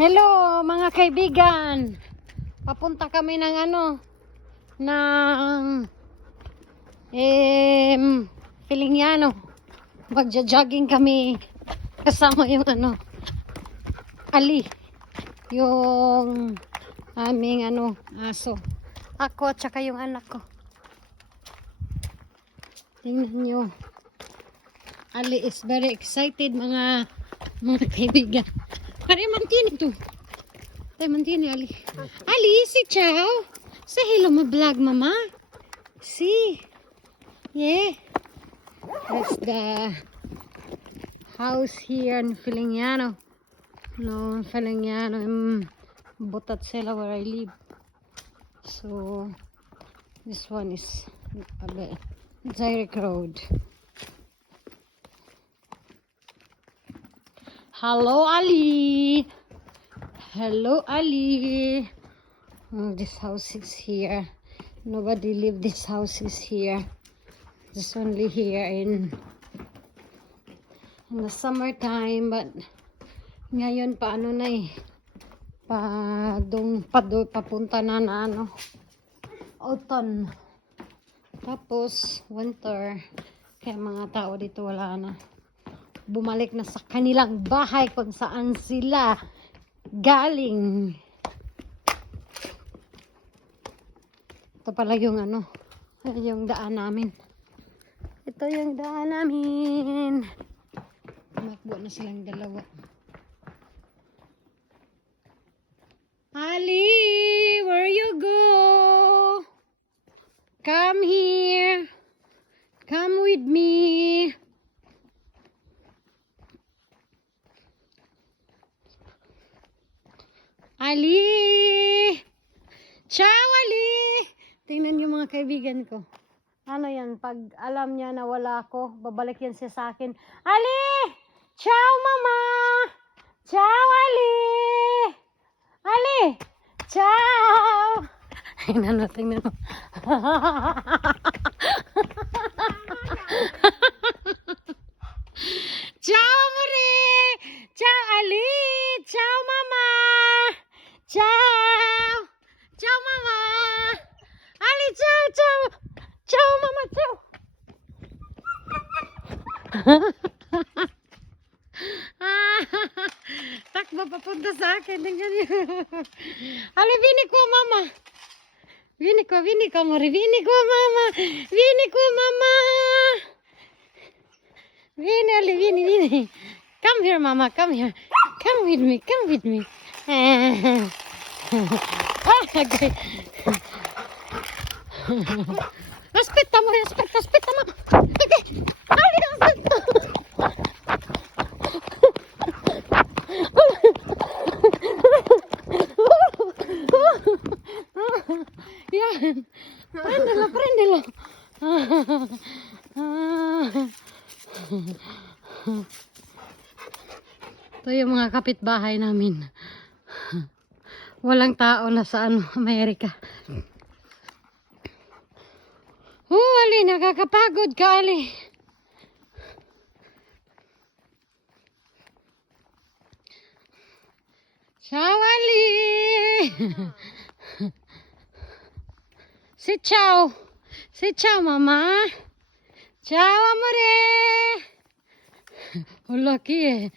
Hello mga kaibigan. Papunta kami ng ng Pilignano. Magja-jogging kami kasama yung Ali, yung aming aso. Ako at saka yung anak ko. Tingnan nyo. Ali is very excited mga kaibigan. Pare mantini to. Tay mantini Ali. Ali, si ciao. Say hello my vlog mama. See. Yeah. That's the house here in Filignano. No, Filignano in Botazzella where I live. So this one is a bit direct road. Hello Ali. Hello Ali. Oh, this house is here. Nobody live. This house is here. Just only here in the summertime, but ngayon paano na papunta na autumn. Tapos winter. Kaya mga tao dito wala na. Bumalik na sa kanilang bahay kung saan sila galing. Ito pala yung yung daan namin. Ito yung daan namin. Tumakbo na silang dalawa. Ali, where you go? Come here. Come with me. Ali! Ciao, Ali! Tingnan niyo mga kaibigan ko. Ano yan? Pag alam niya na wala ako, babalik yan siya sa akin. Ali! Ciao, mama! Ciao, Ali! Ali! Ciao! Tingnan mo. Ciao, amore! Ciao, Ali! Ciao, mama! Ciao! Ciao, mama! Ali, ciao, ciao! Ciao, mama, ciao! Takbo papunta sa akin. Tingnan niyo. Ali, vini ko, mama! Vini ko, amore! Vini ko, mama! Vini ko, mama! Vini, Ali, vini! Come here, mama, come here. Come with me, come with me. Okay. Aspetta mo. Okay. Ali, aspetta. Yan. Prendilo. Ito yung mga kapitbahay namin. Walang tao na sa Amerika. Ali, nakakapagod ka, Ali. Ciao, Ali. Si ciao. Si ciao, mama. Ciao, amore. Laki